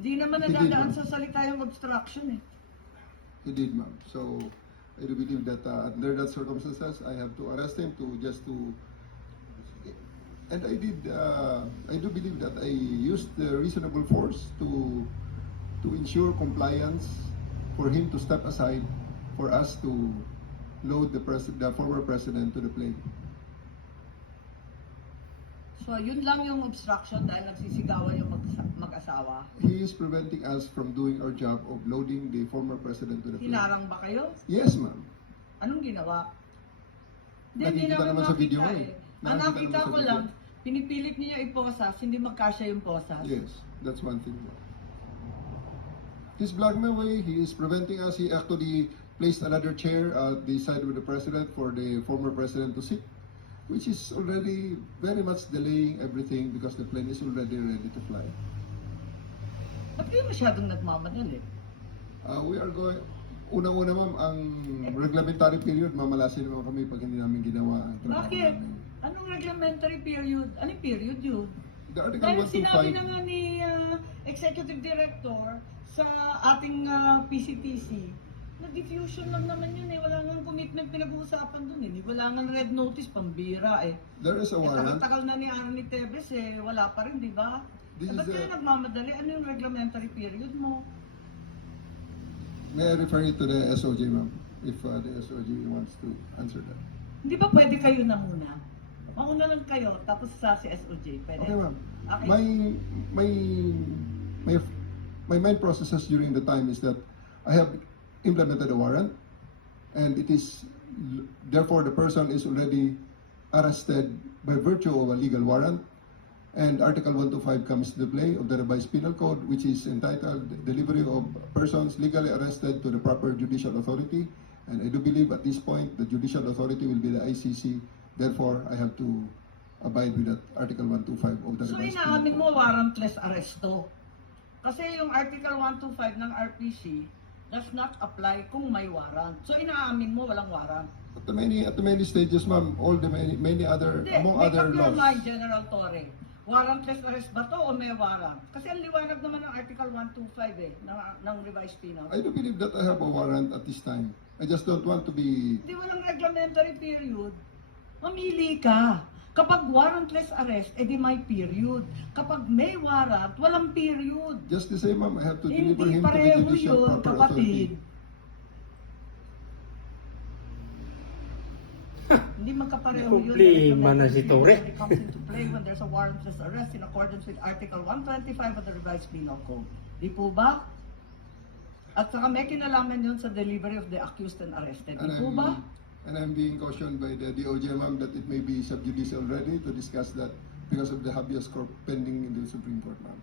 Hindi naman He did, nadadaan ma'am. sa salita yung obstruction eh. He did, ma'am. So I do believe that under that circumstances, I have to arrest him and I do believe that I used the reasonable force to ensure compliance for him to step aside for us to load the former president to the plane. So yun lang yung obstruction dahil nagsisigawan yung mag-asawa. He is preventing us from doing our job of loading the former president to the plane. Hinarang ba kayo? Yes, ma'am. Anong ginawa? Nakikita naman sa video eh. eh. Ang Nakikita nakita naman sa ko video. lang, pinipilit niyo iposas, hindi magkasya yung posas. Yes, that's one thing. This blackmail way, he is preventing us. He actually placed another chair at the side of the president for the former president to sit, which is already very much delaying everything because the plane is already ready to fly. Ba't kayo masyadong nagmamadali? We are going, unang-una ma'am, ang reglementary period, mamalasin naman kami pag hindi namin ginawa ang trabaho Bakit? namin. Anong reglementary period? Anong period yun? The Article Dahil sinabi 125, na nga ni Executive Director sa ating PCTC, na diffusion lang naman yun eh. Wala nga commitment pinag-uusapan dun eh. Wala nga red notice, pambira eh. there is a warrant. Tagal na ni Arnie Tevez eh, wala pa rin, di ba? This Ba't is kayo nagmamadali? Ano yung reglementary period mo? May I refer you to the SOJ, ma'am, if the SOJ wants to answer that. Hindi ba pwede kayo na muna? Mauna lang kayo, tapos sa si SOJ, pwede? Okay, ma'am. Okay. My main processes during the time is that I have implemented a warrant, and it is therefore the person is already arrested by virtue of a legal warrant, and Article 125 comes to play of the revised penal code, which is entitled delivery of persons legally arrested to the proper judicial authority, and I do believe at this point the judicial authority will be the ICC. Therefore, I have to abide with that Article 125 of the So revised penal inaamin code. mo warrantless arresto. Kasi yung Article 125 ng RPC does not apply kung may warrant. So inaamin mo walang warrant. At the many stages, ma'am, all the many other, Hindi, among make other up your laws. mind, General Torre. Warrantless arrest ba to o may warrant? Kasi ang liwanag naman ng Article 125 eh, ng revised penal. I do believe that I have a warrant at this time. I just don't want to be. Hindi walang reglementary period. Mamili ka. Kapag warrantless arrest, edi may period. Kapag may warrant, walang period. Just the same, ma'am, I have to deliver Hindi him to the pareho judicial yun, proper kapatid. authority. Hindi magkapareho yun. Problema na si Torre. It comes into play when there's a warrantless arrest in accordance with Article 125 of the revised penal code. Di po ba? At saka may kinalaman yun sa delivery of the accused and arrested. Di po ba? And I'm being cautioned by the DOJ, ma'am, that it may be sub judice already to discuss that because of the habeas corpus pending in the Supreme Court, ma'am.